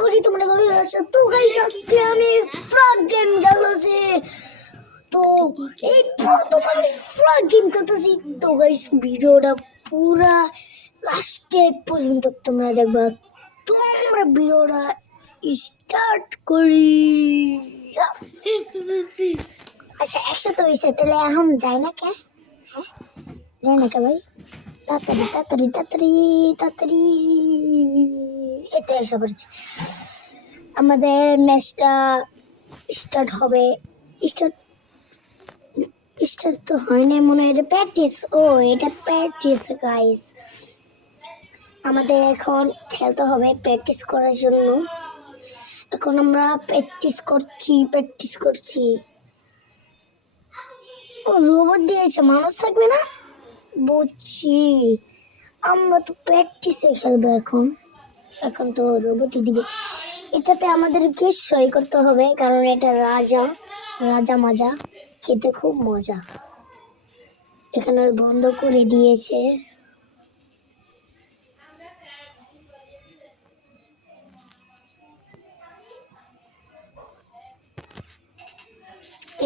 করি তোমরা ভালো আছো। তো গাইস আজকে আমি ফ্রগ গেম খেলতেছি। তো এই প্রথম আমি ফ্রগ গেম খেলতেছি। তো গাইস ভিডিওটা পুরা লাস্টে পর্যন্ত তোমরা দেখবা। তোমরা ভিডিওটা স্টার্ট করি। আচ্ছা একসাথে হয়েছে তাহলে এখন যাই না কে? যাই না কে ভাই? তাড়াতাড়ি তাড়াতাড়ি তাড়াতাড়ি তাড়াতাড়ি এটা এসে পড়ছে। আমাদের ম্যাচটা স্টার্ট হবে। স্টার্ট স্টার্ট তো হয়নি মনে হয়, এটা প্র্যাকটিস। ও এটা প্র্যাকটিস গাইস। আমাদের এখন খেলতে হবে প্র্যাকটিস করার জন্য। এখন আমরা প্র্যাকটিস করছি। ও রোবট দিয়েছে, মানুষ থাকবে না বুঝছি। আমরা তো প্র্যাকটিসে খেলবো এখন তো রোবটই দিবে। এটাতে আমাদেরকে সই করতে হবে কারণ এটা রাজা মাজা, খেতে খুব মজা। এখানে বন্ধ করে দিয়েছে।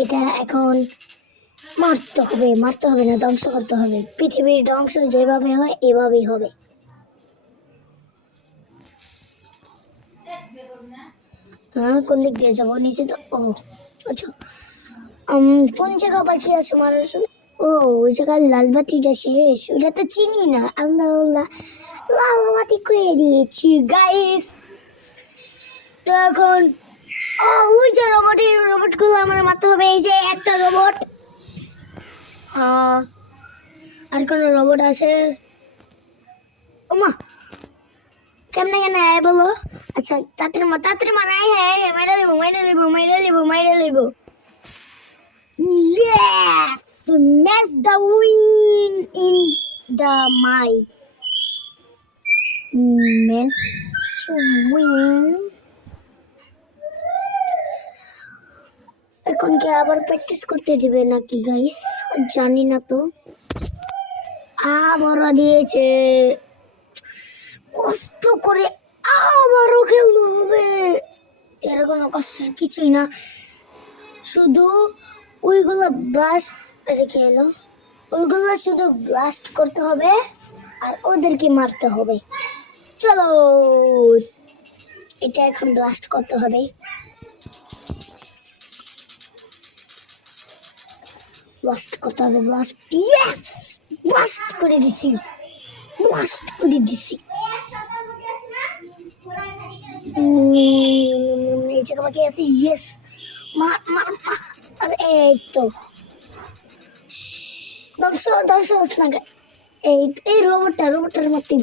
এটা এখন মারতে হবে না, ধ্বংস করতে হবে। পৃথিবীর ধ্বংস যেভাবে হয় এভাবেই হবে। হ্যাঁ কোন দিক দিয়ে যাবো? নিচে তো ও আচ্ছা। কোন জায়গা বাকি আছে মানুষ? ও ওই জায়গায় লাল বাতিটা শেষ, ওটা তো চিনি না। আল্লাহ আল্লাহ, লাল বাতি করে দিয়েছি গাইস। তো এখন ওই যে রোবট গুলো আমার মারতে হবে। এই যে একটা রোবট, আর কোন রোবট আছে? ওমা কেমনে কেন আয় বলো। আচ্ছা তাড়াতাড়ি মার। হ্যাঁ মাইরা লিবো। Yes! The match the win in the my match win. এখন কি আবার প্র্যাকটিস করতে দিবে নাকি গাইস? জানি না তো। আবারও দিয়েছে, কষ্ট করে আবারও খেলতে হবে। এর কোনো কষ্টের কিছুই না, শুধু ওইগুলো ব্লাস্ট রেখে এলো। ওইগুলো শুধু ব্লাস্ট করতে হবে আর ওদেরকে মারতে হবে। চলো এটা এখন ব্লাস্ট করতে হবে। ব্লাস্ট ইয়েস, ব্লাস্ট করে দিছি। এই জায়গা বাকি আছে। ইয়েস, মার। আরে এই তো ধ্বংস হচ্ছে না। এই রোবটটার মারতে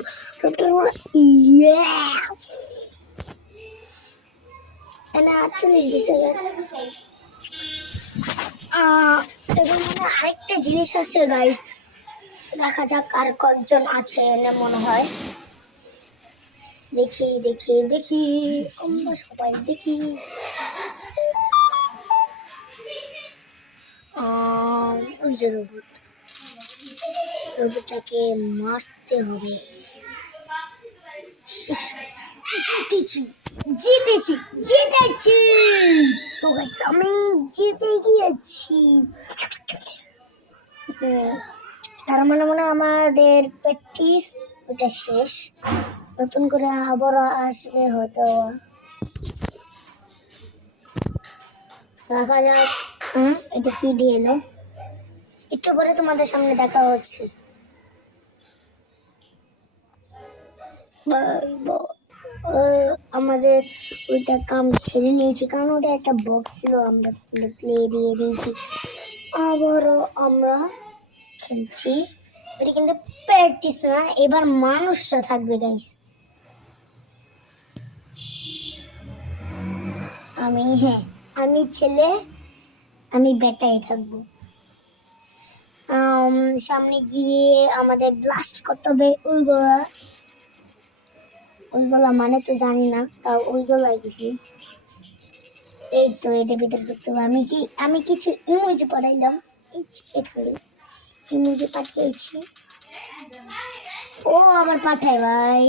ইয়েস। এনে 48 দিছে। এবং আরেকটা জিনিস আছে গাইস, দেখা যাক আর কয়েকজন আছে এনে মনে হয়। দেখি আমরা সবাই দেখি। ওই যে রোবটটাকে মারতে হবে। জিতেছি তো গাইস, আমি জিতে গিয়েছি। তার মানে আমাদের প্র্যাকটিস ওটা শেষ। নতুন করে আবার আসবে হয়তো, দেখা যাক। এটা কি দিয়ে এলো? একটু পরে তোমাদের সামনে দেখা হচ্ছে। আমাদের ওইটা কাম ছেড়ে নিয়েছি কারণ ওটা একটা বক্স ছিল, আমরা প্লে দিয়ে দিয়েছি। আবারও আমরা খেলছি। এটা কিন্তু প্র্যাকটিস না, এবার মানুষরা থাকবে গাইস। আমি ছেলে, আমি বেটাই থাকবো। সামনে গিয়ে আমাদের ব্লাস্ট করতে হবে ওইগুলা মানে তো জানি না, তাও ওইগুলাই গেছি। এই তো এটা ভিতরে ঢুকতে হবে। আমি কিছু ইমোজি পাঠাইলাম, ইমোজি পাঠিয়েছি। ও আবার পাঠায় ভাই।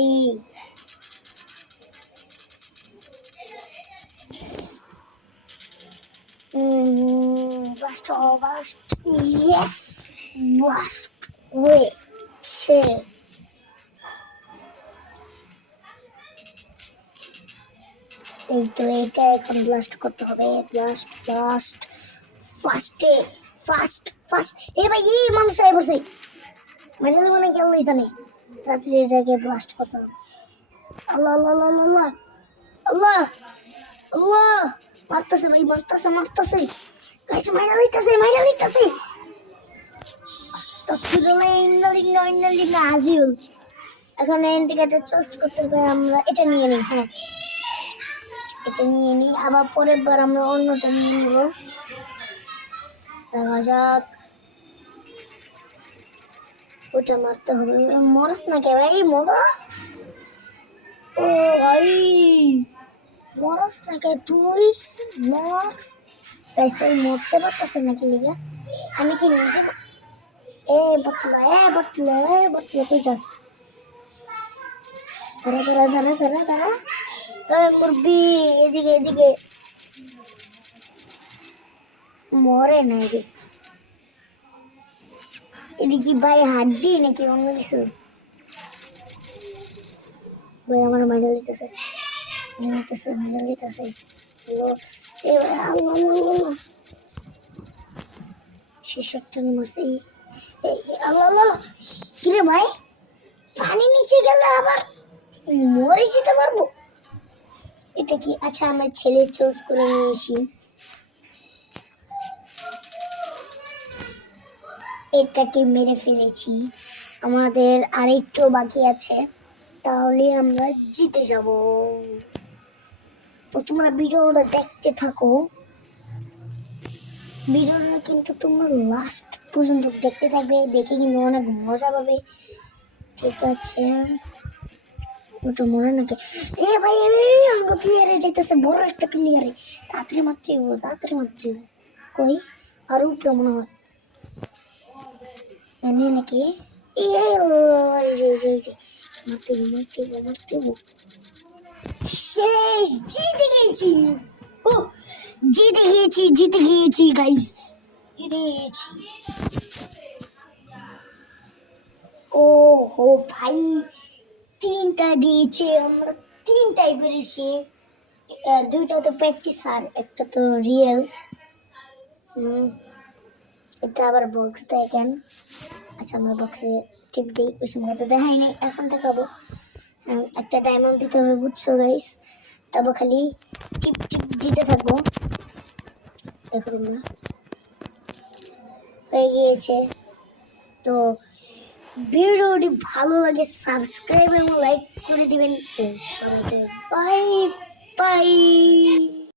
ব্লাস্ট ইয়েস ব্লাস্ট হয়েছে। এই তো এটা এখন ব্লাস্ট করতে হবে, ব্লাস্ট ফাস্টে ফাস্ট। এ ভাই এই মানুষ আই বসে মেরে মানে খেল নাই জানে, তাড়াতাড়ি এটাকে ব্লাস্ট করতে হবে। আল্লাহ আল্লাহ আল্লাহ আল্লাহ আল্লাহ আল্লাহ, মারতেছে ভাই, মারতেছে গাইস, মাইরা লইতাছে। আস্তাগফিরুল্লাহ, ইন্নালিল্লাহি আজিউল। এখন এখান থেকে এটা চয়েস করতে হবে, আমরা এটা নিয়ে নিই। হ্যাঁ এটা নিয়ে নিই, আবার পরের বার আমরা অন্যটা নিয়ে নিব। দেখা যাক, ওটা মারতে হবে। মরস না কে ভাই, মরা। ও ভাই মরস না কে, তুই মর। গাইস মরতে পারতেছে নাকি লিগা, আমি কি নিজে বটলা কই যাস? দাঁড়া মুরবি, এদিকে মরে নাই রে। এটা কি ভাই হাড্ডি নাকি অন্য কিছু? ভাই আমার মেডেল দিতেছে। এ ভাই আল্লাহ শেষ একটা মারছে। আল্লাহ কিরে ভাই, পানি নিচে গেলে আবার মরে যেতে পারবো? এটা কি? আচ্ছা আমার ছেলে চুজ করে নিয়েছি, এটাকে মেরে ফেলেছি। আমাদের আরেকটু বাকি আছে, তাহলে আমরা জিতে যাব। তো তোমরা ভিডিওটা দেখতে থাকো, ভিডিওটা কিন্তু তোমরা লাস্ট পর্যন্ত দেখতে থাকবে, দেখে কিন্তু অনেক মজা পাবে। ঠিক আছে, ওটা মনে নাকি? এ ভাই আমাকে প্লেয়ারে যেতেছে, বড় একটা প্লেয়ারে। তাড়াতাড়ি মারতে কই আর উপরে মনে হয় এনে নাকি? মারতে শেষ, জিতে গিয়েছি গাইস, ও হো ভাই, 3টা দিয়েছে, আমরা 3টাই পেরেছি। 2টা তো প্র্যাকটিস আর একটা তো রিয়েল। এটা আবার বক্স দেখেন। আচ্ছা আমরা বক্সে টিপ দিই, ওই সময় তো দেখাই নাই, এখন দেখাবো। একটা ডায়মন্ড দিতে হবে, বুঝছো গাইস? তারপর খালি টিপ দিতে থাকবো, দেখো তোমরা হয়ে গিয়েছে। তো ভিডিওটি ভালো লাগে সাবস্ক্রাইব এবং লাইক করে দিবেন। তো সবাইকে বাই বাই।